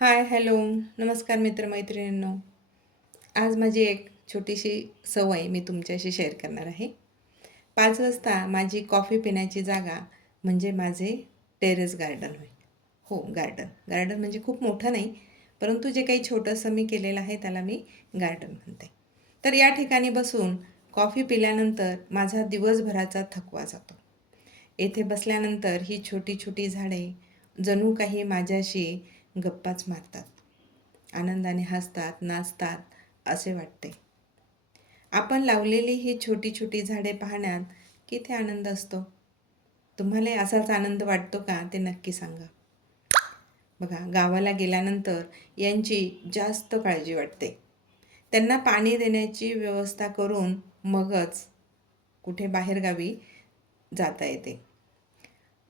हाय, hello, नमस्कार मित्रमैत्रिणींनो. आज माझी एक छोटीशी सवय मी तुमच्याशी शेअर करणार आहे. 5 वाजता माझी कॉफी पिण्याची जागा म्हणजे माझे टेरेस गार्डन होय. हो, गार्डन म्हणजे खूप मोठं नाही, परंतु जे काही छोटंसं मी केलेलं आहे त्याला मी गार्डन म्हणते. तर या ठिकाणी बसून कॉफी पिल्यानंतर माझा दिवसभराचा थकवा जातो. येथे बसल्यानंतर ही छोटी छोटी झाडे जणू काही माझ्याशी गप्पाच मारतात. आनंदाने हसतात, नाचतात असे वाटते. आपण लावलेली ही छोटी छोटी झाडे पाहण्यात किती आनंद असतो. तुम्हाला असाच आनंद वाटतो का ते नक्की सांगा. बघा, गावाला गेल्यानंतर यांची जास्त काळजी वाटते. त्यांना पाणी देण्याची व्यवस्था करून मगच कुठे बाहेरगावी जाता येते.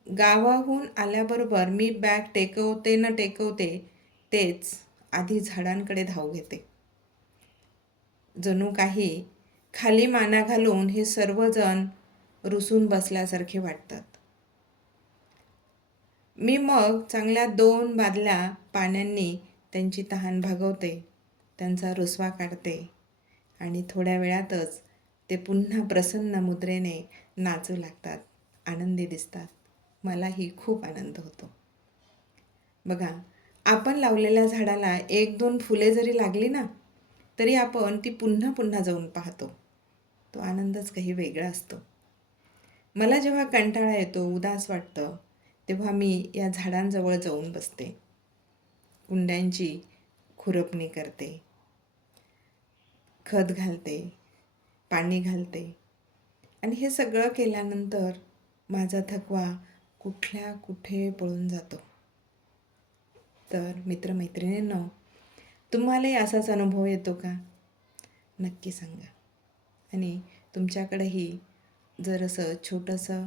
गावाहून आल्याबरोबर मी बॅग टेकवते न टेकवते तेच आधी झाडांकडे धाव घेते. जणू काही खाली माना घालून हे सर्वजण रुसून बसल्यासारखे वाटतात. मी मग चांगल्या 2 बादल्या पाण्याने त्यांची तहान भागवते, त्यांचा रुसवा काढते आणि थोड्या वेळातच ते पुन्हा प्रसन्न मुद्रेने नाचू लागतात, आनंदी दिसतात. मलाही खूप आनंद होतो. बघा, आपण लावलेल्या झाडाला 1-2 फुले जरी लागली ना, तरी आपण ती पुन्हा पुन्हा जाऊन पाहतो. तो आनंदच काही वेगळा असतो. मला जेव्हा कंटाळा येतो, उदास वाटतं, तेव्हा मी या झाडांजवळ जाऊन बसते. कुंड्यांची खुरपणी करते, खत घालते, पाणी घालते आणि हे सगळं केल्यानंतर माझा थकवा कुठल्या कुठे पळून जातो. तर मित्रमैत्रिणींनो, तुम्हालाही असाच अनुभव येतो का? नक्की सांगा. आणि तुमच्याकडेही जर असं छोटंसं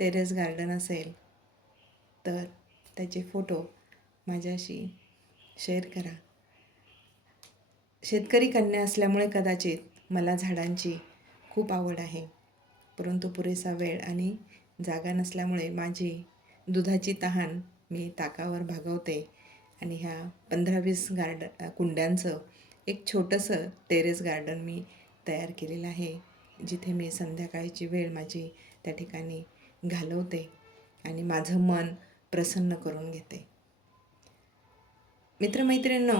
टेरेस गार्डन असेल तर त्याचे फोटो माझ्याशी शेअर करा. शेतकरी कन्या असल्यामुळे कदाचित मला झाडांची खूप आवड आहे, परंतु पुरेसा वेळ आणि जागा नसल्यामुळे माझी दुधाची तहान मी ताकावर भागवते आणि ह्या 15-20 कुंड्यांचं एक छोटंसं टेरेस गार्डन मी तयार केलेलं आहे, जिथे मी संध्याकाळची वेळ माझी त्या ठिकाणी घालवते आणि माझं मन प्रसन्न करून घेते. मित्रमैत्रिणींनो,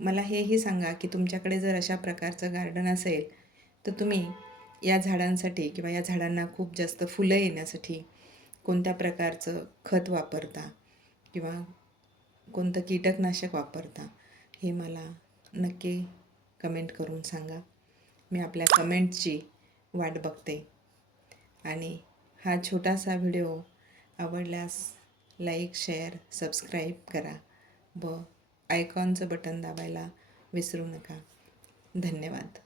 मला हेही सांगा की तुमच्याकडे जर अशा प्रकारचं गार्डन असेल तर तुम्ही या झाडांसाठी किंवा या झाडांना खूप जास्त फुलं येण्यासाठी कोणत्या प्रकारचं खत वापरता किंवा कोणतं कीटकनाशक वापरता हे मला नक्की कमेंट करून सांगा. मी आपल्या कमेंटची वाट बघते. आणि हा छोटासा व्हिडिओ आवडल्यास लाईक, शेअर, सबस्क्राईब करा व आयकॉनचं बटन दाबायला विसरू नका. धन्यवाद.